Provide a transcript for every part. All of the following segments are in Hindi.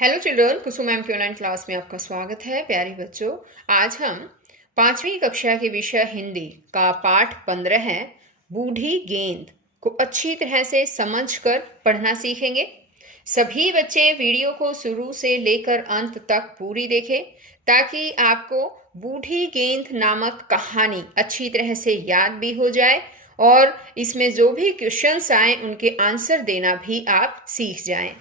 हेलो चिल्ड्रन, कुसुम मैम के ऑनलाइन क्लास में आपका स्वागत है। प्यारे बच्चों, आज हम 5वीं कक्षा के विषय हिंदी का पाठ 15 है बूढ़ी गेंद को अच्छी तरह से समझकर पढ़ना सीखेंगे। सभी बच्चे वीडियो को शुरू से लेकर अंत तक पूरी देखें ताकि आपको बूढ़ी गेंद नामक कहानी अच्छी तरह से याद भी हो जाए और इसमें जो भी क्वेश्चंस आए उनके आंसर देना भी आप सीख जाएं।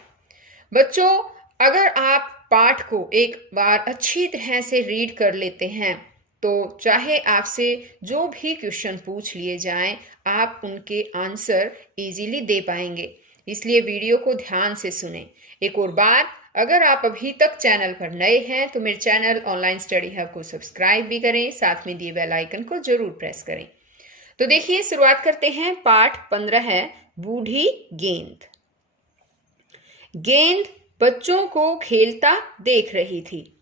बच्चों, अगर आप पाठ को एक बार अच्छी तरह से रीड कर लेते हैं तो चाहे आपसे जो भी क्वेश्चन पूछ लिए जाएं, आप उनके आंसर इजीली दे पाएंगे। इसलिए वीडियो को ध्यान से सुनें। एक और बात, अगर आप अभी तक चैनल पर नए हैं तो मेरे चैनल ऑनलाइन स्टडी हब को सब्सक्राइब भी करें, साथ में दिए बेल आइकन को जरूर प्रेस करें। तो देखिए, शुरुआत करते हैं। पाठ 15 है बूढ़ी गेंद। गेंद बच्चों को खेलता देख रही थी।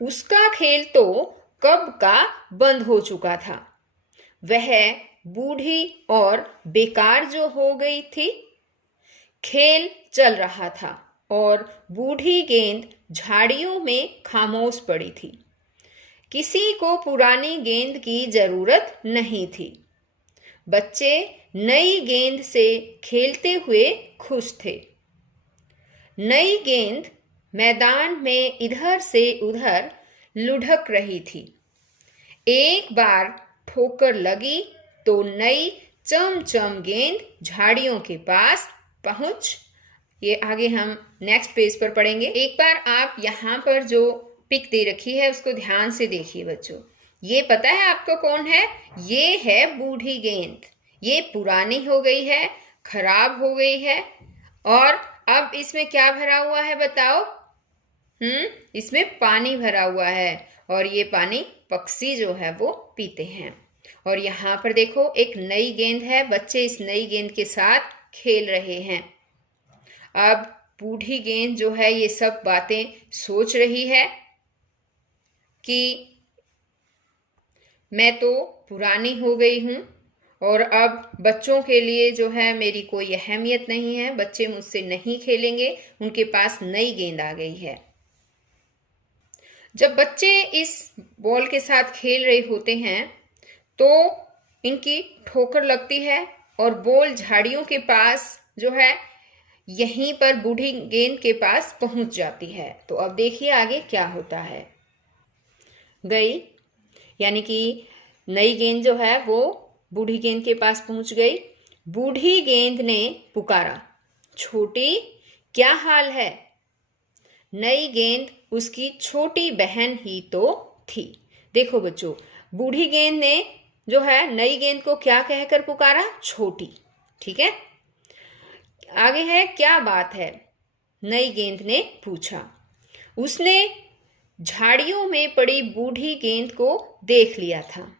उसका खेल तो कब का बंद हो चुका था। वह बूढ़ी और बेकार जो हो गई थी। खेल चल रहा था और बूढ़ी गेंद झाड़ियों में खामोश पड़ी थी। किसी को पुरानी गेंद की जरूरत नहीं थी। बच्चे नई गेंद से खेलते हुए खुश थे। नई गेंद मैदान में इधर से उधर लुढ़क रही थी। एक बार ठोकर लगी तो नई चमचम गेंद झाड़ियों के पास पहुंच। ये आगे हम नेक्स्ट पेज पर पढ़ेंगे। एक बार आप यहाँ पर जो पिक दे रखी है उसको ध्यान से देखिए बच्चों। ये पता है आपको कौन है? ये है बूढ़ी गेंद। ये पुरानी हो गई है, खराब हो गई है और अब इसमें क्या भरा हुआ है बताओ? इसमें पानी भरा हुआ है और ये पानी पक्षी जो है वो पीते हैं। और यहाँ पर देखो, एक नई गेंद है। बच्चे इस नई गेंद के साथ खेल रहे हैं। अब बूढ़ी गेंद जो है ये सब बातें सोच रही है कि मैं तो पुरानी हो गई हूँ और अब बच्चों के लिए जो है मेरी कोई अहमियत नहीं है। बच्चे मुझसे नहीं खेलेंगे, उनके पास नई गेंद आ गई है। जब बच्चे इस बॉल के साथ खेल रहे होते हैं तो इनकी ठोकर लगती है और बॉल झाड़ियों के पास जो है यहीं पर बूढ़ी गेंद के पास पहुंच जाती है। तो अब देखिए आगे क्या होता है। गई यानी कि नई गेंद जो है वो बूढ़ी गेंद के पास पहुंच गई। बूढ़ी गेंद ने पुकारा, छोटी क्या हाल है? नई गेंद उसकी छोटी बहन ही तो थी। देखो बच्चों, बूढ़ी गेंद ने जो है नई गेंद को क्या कहकर पुकारा? छोटी। ठीक है, आगे है क्या बात है? नई गेंद ने पूछा। उसने झाड़ियों में पड़ी बूढ़ी गेंद को देख लिया था।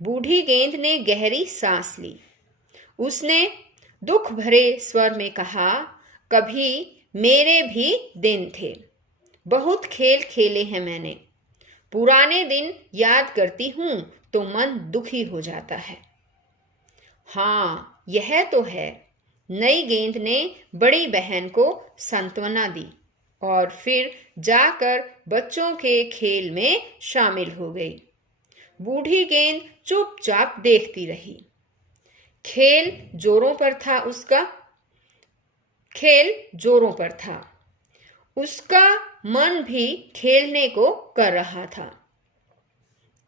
बूढ़ी गेंद ने गहरी सांस ली। उसने दुख भरे स्वर में कहा, कभी मेरे भी दिन थे। बहुत खेल खेले हैं मैंने। पुराने दिन याद करती हूं तो मन दुखी हो जाता है। हाँ, यह तो है। नई गेंद ने बड़ी बहन को सांत्वना दी और फिर जाकर बच्चों के खेल में शामिल हो गई। बूढ़ी गेंद चुपचाप देखती रही। खेल जोरों पर था। उसका मन भी खेलने को कर रहा था।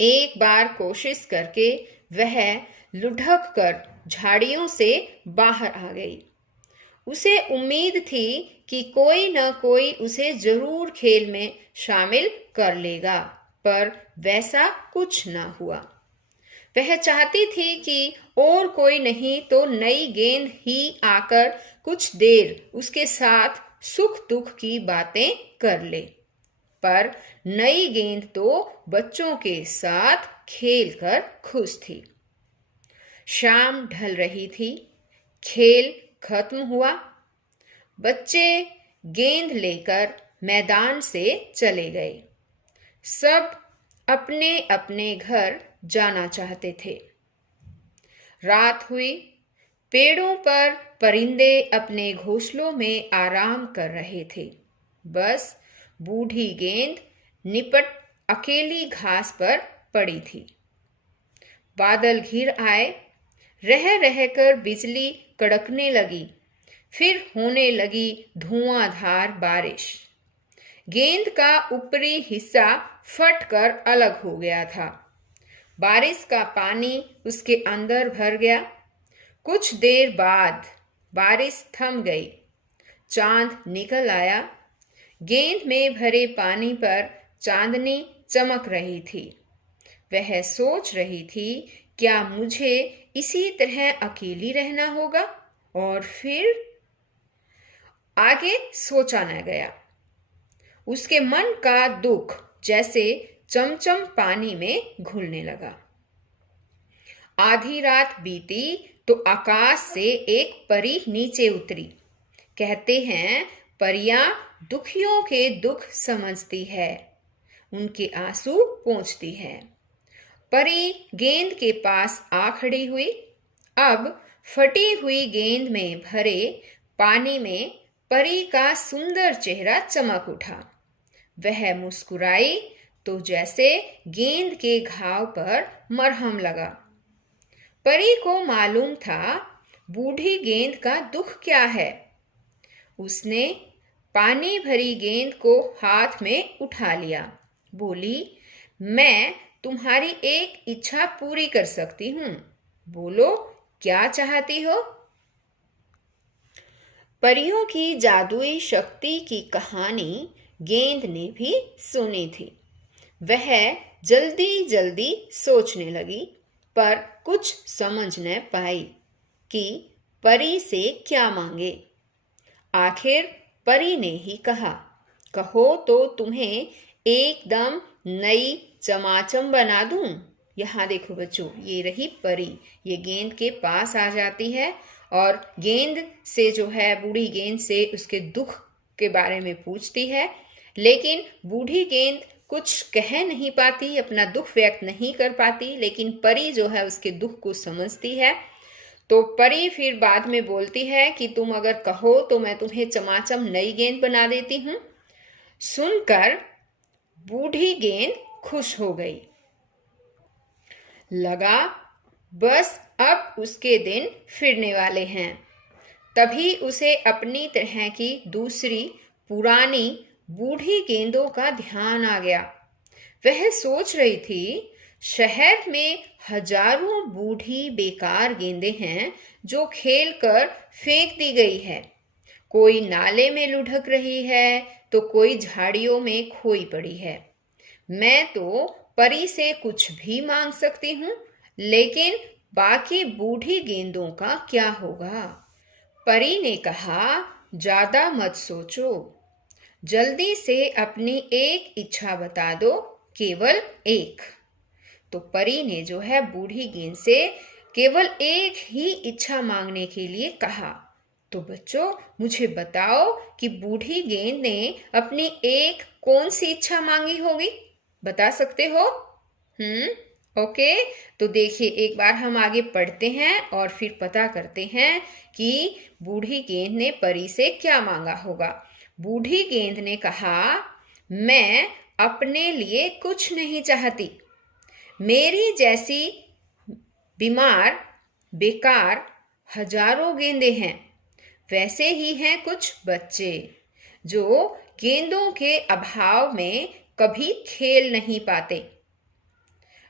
एक बार कोशिश करके वह लुढ़क कर झाड़ियों से बाहर आ गई। उसे उम्मीद थी कि कोई न कोई उसे जरूर खेल में शामिल कर लेगा, पर वैसा कुछ न हुआ। वह चाहती थी कि और कोई नहीं तो नई गेंद ही आकर कुछ देर उसके साथ सुख दुख की बातें कर ले, पर नई गेंद तो बच्चों के साथ खेलकर खुश थी। शाम ढल रही थी। खेल खत्म हुआ। बच्चे गेंद लेकर मैदान से चले गए। सब अपने अपने घर जाना चाहते थे। रात हुई। पेड़ों पर परिंदे अपने घोंसलों में आराम कर रहे थे। बस बूढ़ी गेंद निपट अकेली घास पर पड़ी थी। बादल घिर आए, रह रहकर बिजली कड़कने लगी, फिर होने लगी धुआंधार बारिश। गेंद का ऊपरी हिस्सा फटकर अलग हो गया था। बारिश का पानी उसके अंदर भर गया। कुछ देर बाद बारिश थम गई। चांद निकल आया। गेंद में भरे पानी पर चांदनी चमक रही थी। वह सोच रही थी, क्या मुझे इसी तरह अकेली रहना होगा? और फिर आगे सोचा न गया। उसके मन का दुख जैसे चमचम पानी में घुलने लगा। आधी रात बीती तो आकाश से एक परी नीचे उतरी। कहते हैं, परियां दुखियों के दुख समझती है, उनके आंसू पोंछती है। परी गेंद के पास आ खड़ी हुई। अब फटी हुई गेंद में भरे पानी में परी का सुंदर चेहरा चमक उठा। वह मुस्कुराई तो जैसे गेंद के घाव पर मरहम लगा। परी को मालूम था बूढ़ी गेंद का दुख क्या है। उसने पानी भरी गेंद को हाथ में उठा लिया। बोली, मैं तुम्हारी एक इच्छा पूरी कर सकती हूँ। बोलो, क्या चाहती हो? परियों की जादुई शक्ति की कहानी गेंद ने भी सुनी थी। वह जल्दी जल्दी सोचने लगी, पर कुछ समझ न पाई कि परी से क्या मांगे। आखिर परी ने ही कहा, कहो तो तुम्हें एकदम नई चमाचम बना दूं। यहाँ देखो बच्चों, ये रही परी। ये गेंद के पास आ जाती है और गेंद से जो है, बूढ़ी गेंद से उसके दुख के बारे में पूछती है। लेकिन बूढ़ी गेंद कुछ कह नहीं पाती, अपना दुख व्यक्त नहीं कर पाती, लेकिन परी जो है उसके दुख को समझती है। तो परी फिर बाद में बोलती है कि तुम अगर कहो तो मैं तुम्हें चमाचम नई गेंद बना देती हूँ। सुनकर बूढ़ी गेंद खुश हो गई। लगा बस अब उसके दिन फिरने वाले हैं। तभी उसे अपनी तरह की दूसरी पुरानी बूढ़ी गेंदों का ध्यान आ गया। वह सोच रही थी, शहर में हजारों बूढ़ी बेकार गेंदें हैं जो खेल कर फेंक दी गई है। कोई नाले में लुढ़क रही है तो कोई झाड़ियों में खोई पड़ी है। मैं तो परी से कुछ भी मांग सकती हूँ, लेकिन बाकी बूढ़ी गेंदों का क्या होगा? परी ने कहा, ज्यादा मत सोचो, जल्दी से अपनी एक इच्छा बता दो, केवल एक। तो परी ने जो है बूढ़ी गेंद से केवल एक ही इच्छा मांगने के लिए कहा। तो बच्चों, मुझे बताओ कि बूढ़ी गेंद ने अपनी एक कौन सी इच्छा मांगी होगी? बता सकते हो? ओके, तो देखिए, एक बार हम आगे पढ़ते हैं और फिर पता करते हैं कि बूढ़ी गेंद ने परी से क्या मांगा होगा। बूढ़ी गेंद ने कहा, मैं अपने लिए कुछ नहीं चाहती। मेरी जैसी बीमार बेकार हजारों गेंदें हैं। वैसे ही हैं कुछ बच्चे जो गेंदों के अभाव में कभी खेल नहीं पाते।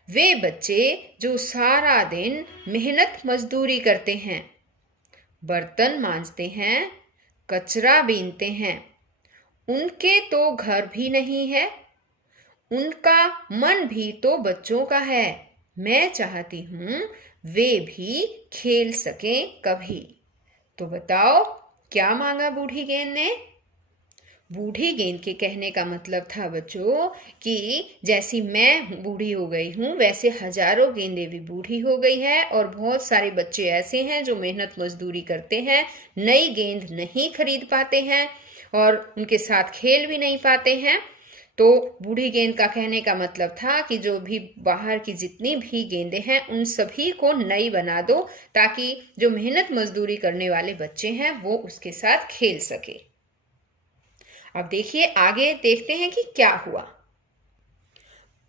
वे बच्चे जो सारा दिन मेहनत मजदूरी करते हैं, बर्तन मांजते हैं, कचरा बीनते हैं। उनके तो घर भी नहीं है, उनका मन भी तो बच्चों का है। मैं चाहती हूँ वे भी खेल सकें कभी। तो बताओ, क्या मांगा बूढ़ी गेंद ने? बूढ़ी गेंद के कहने का मतलब था बच्चों कि जैसी मैं बूढ़ी हो गई हूँ, वैसे हजारों गेंदें भी बूढ़ी हो गई है और बहुत सारे बच्चे ऐसे हैं जो मेहनत मजदूरी करते हैं, नई गेंद नहीं खरीद पाते हैं और उनके साथ खेल भी नहीं पाते हैं। तो बूढ़ी गेंद का कहने का मतलब था कि जो भी बाहर की जितनी भी गेंदें हैं उन सभी को नई बना दो, ताकि जो मेहनत मजदूरी करने वाले बच्चे हैं वो उसके साथ खेल सके। अब देखिए आगे देखते हैं कि क्या हुआ।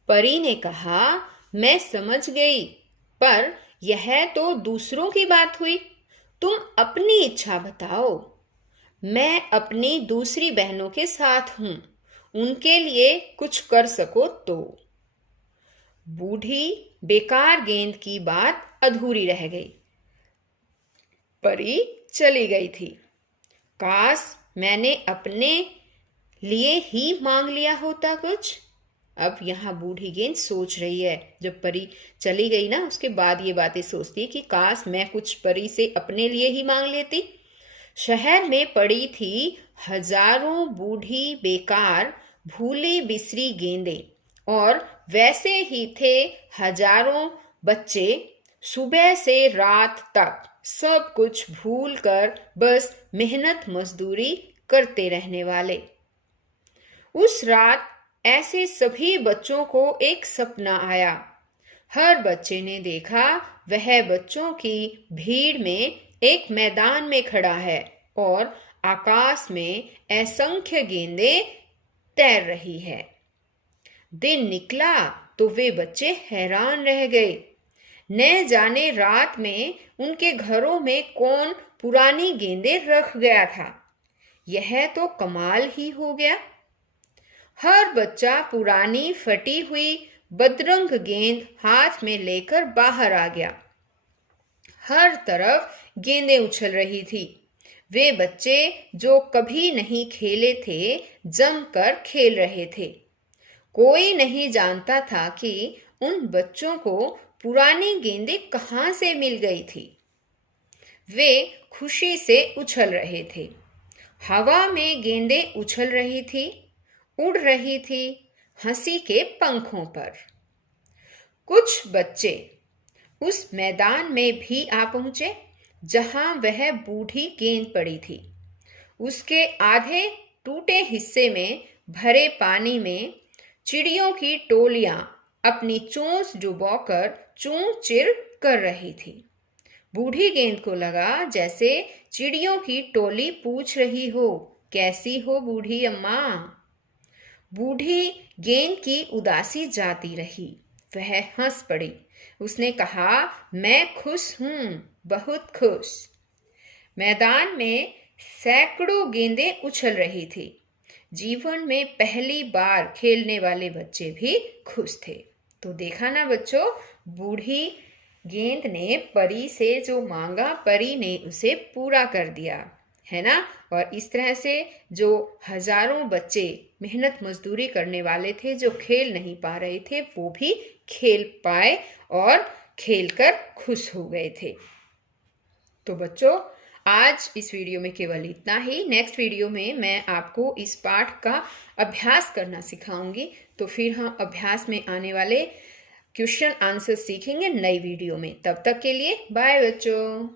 परी ने कहा, मैं समझ गई, पर यह तो दूसरों की बात हुई। तुम अपनी इच्छा बताओ। मैं अपनी दूसरी बहनों के साथ हूं, उनके लिए कुछ कर सको तो। बूढ़ी बेकार गेंद की बात अधूरी रह गई। परी चली गई थी। काश मैंने अपने लिए ही मांग लिया होता कुछ। अब यहाँ बूढ़ी गेंद सोच रही है, जब परी चली गई ना उसके बाद ये बातें सोचती है कि काश मैं कुछ परी से अपने लिए ही मांग लेती। शहर में पड़ी थी हजारों बूढ़ी बेकार भूली बिसरी गेंदें और वैसे ही थे हजारों बच्चे सुबह से रात तक सब कुछ भूलकर बस मेहनत मजदूरी करते रहने वाले। उस रात ऐसे सभी बच्चों को एक सपना आया। हर बच्चे ने देखा वह बच्चों की भीड़ में एक मैदान में खड़ा है और आकाश में असंख्य गेंदें तैर रही है। दिन निकला तो वे बच्चे हैरान रह गए। न जाने रात में उनके घरों में कौन पुरानी गेंदें रख गया था। यह तो कमाल ही हो गया। हर बच्चा पुरानी फटी हुई बदरंग गेंद हाथ में लेकर बाहर आ गया। हर तरफ गेंदें उछल रही थी। वे बच्चे जो कभी नहीं खेले थे जमकर खेल रहे थे। कोई नहीं जानता था कि उन बच्चों को पुरानी गेंदें कहाँ से मिल गई थी। वे खुशी से उछल रहे थे। हवा में गेंदें उछल रही थी, उड़ रही थी हंसी के पंखों पर। कुछ बच्चे उस मैदान में भी आ पहुंचे जहां वह बूढ़ी गेंद पड़ी थी। उसके आधे टूटे हिस्से में भरे पानी में चिड़ियों की टोलियां अपनी चोंच डुबोकर चूं चिर कर रही थी। बूढ़ी गेंद को लगा जैसे चिड़ियों की टोली पूछ रही हो, कैसी हो बूढ़ी अम्मा। बूढ़ी गेंद की उदासी जाती रही। वह हंस पड़ी। उसने कहा, मैं खुश हूं, बहुत खुश। मैदान में सैकड़ों गेंदें उछल रही थी। जीवन में पहली बार खेलने वाले बच्चे भी खुश थे। तो देखा ना बच्चों, बूढ़ी गेंद ने परी से जो मांगा परी ने उसे पूरा कर दिया, है ना। और इस तरह से जो हजारों बच्चे मेहनत मजदूरी करने वाले थे, जो खेल नहीं पा रहे थे, वो भी खेल पाए और खेलकर खुश हो गए थे। तो बच्चों आज इस वीडियो में केवल इतना ही। नेक्स्ट वीडियो में मैं आपको इस पाठ का अभ्यास करना सिखाऊंगी। तो फिर हम अभ्यास में आने वाले क्वेश्चन आंसर सीखेंगे नई वीडियो में। तब तक के लिए बाय बच्चों।